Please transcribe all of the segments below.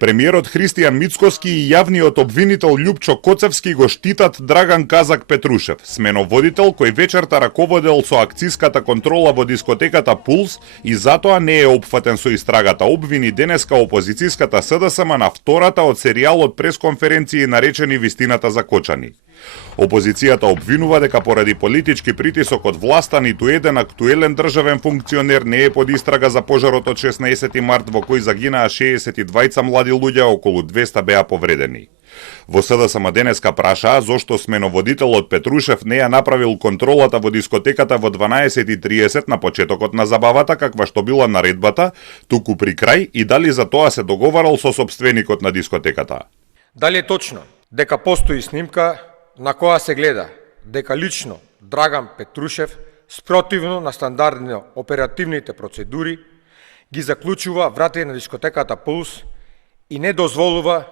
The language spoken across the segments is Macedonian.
Премиерот Христијан Мицкоски и јавниот обвинител Љупчо Коцевски го штитат Драган Казак Петрушев, сменоводител кој вечерта раководел со акциската контрола во дискотеката Пулс и затоа не е опфатен со истрагата. Обвини денеска опозицијската СДСМ на втората од серијалот пресконференции наречени Вистината за Кочани. Опозицијата обвинува дека поради политички притисок од власта ниту еден актуелен државен функционер не е под истрага за пожарот од 16 март во кој загинаа 62 млади луѓе, околу 200 беа повредени. Во СДСМ денеска прашаа зошто сменоводителот Петрушев не ја направил контролата во дискотеката во 12:30 на почетокот на забавата, каква што била наредбата, туку при крај, и дали за тоа се договарал со собственикот на дискотеката. Дали е точно дека постои снимка на која се гледа дека лично Драган Петрушев, спротивно на стандардно оперативните процедури, ги заклучува вратите на дискотеката Пулс и не дозволува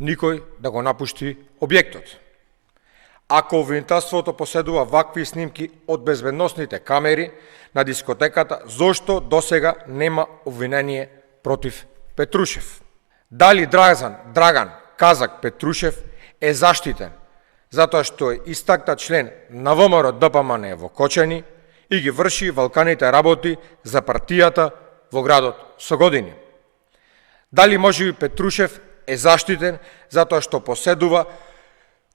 никој да го напушти објектот. Ако обвинителството поседува вакви снимки од безбедносните камери на дискотеката, зошто досега нема обвинение против Петрушев? Дали Драган Казак Петрушев е заштитен затоа што е истакнат член на ВМРО ДПМН во Кочани и ги врши валканите работи за партијата во градот со години? Дали можеби Петрушев е заштитен затоа што поседува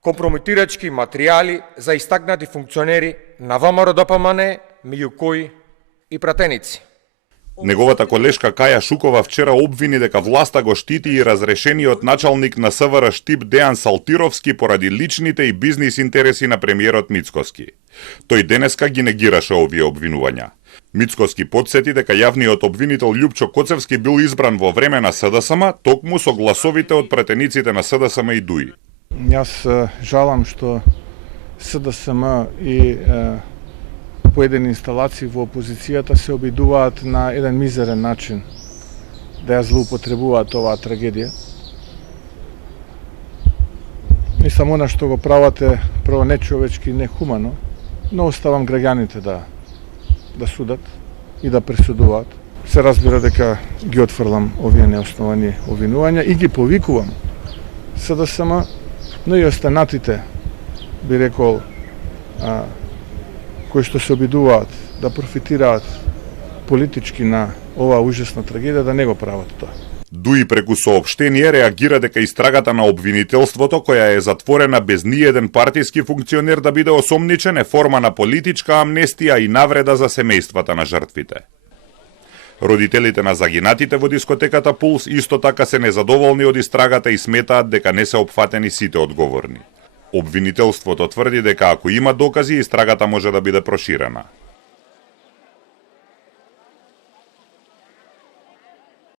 компрометирачки материјали за истакнати функционери на ВМРО ДПМН, меѓу кои и пратеници? Неговата колешка Каја Шукова вчера обвини дека власта го штити и разрешениот началник на СВР Штип Дејан Салтировски поради личните и бизнис интереси на премиерот Мицкоски. Тој денеска ги негираше овие обвинувања. Мицкоски подсети дека јавниот обвинител Љупчо Коцевски бил избран во време на СДСМ токму со гласовите од претениците на СДСМ и ДУИ. Јас жалам што СДСМ и поедени инсталации во опозицијата се обидуваат на еден мизерен начин да ја злоупотребуваат оваа трагедија. Мислам, она што го правате прво нечовечки и нехумано, но оставам граѓаните да судат и да пресудуваат. Се разбира дека ги отфрлам овие неосновани обвинувања и ги повикувам СДСМ, но и останатите, би рекол, кои што се обидуваат да профитираат политички на оваа ужасна трагедија, да не го прават тоа. ДУИ преку соопштение реагира дека истрагата на обвинителството, која е затворена без ниеден партиски функционер да биде осомничен, е форма на политичка амнестија и навреда за семејствата на жртвите. Родителите на загинатите во дискотеката Пулс исто така се незадоволни од истрагата и сметаат дека не се опфатени сите одговорни. Обвинителството тврди дека ако има докази, истрагата може да биде проширена.